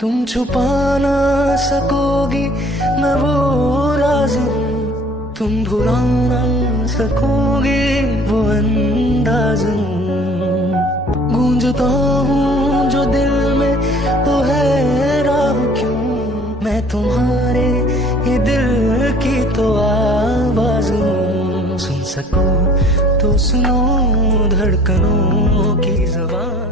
तुम छुपा ना सकोगी मैं वो राज हूँ, तुम भुला ना सकोगी वो अंदाज हूँ। गूंजता हूँ जो दिल में तो है राह क्यों, मैं तुम्हारे ये दिल की तो आवाज हूँ। सुन सको तो सुनो धड़कनों की ज़बान।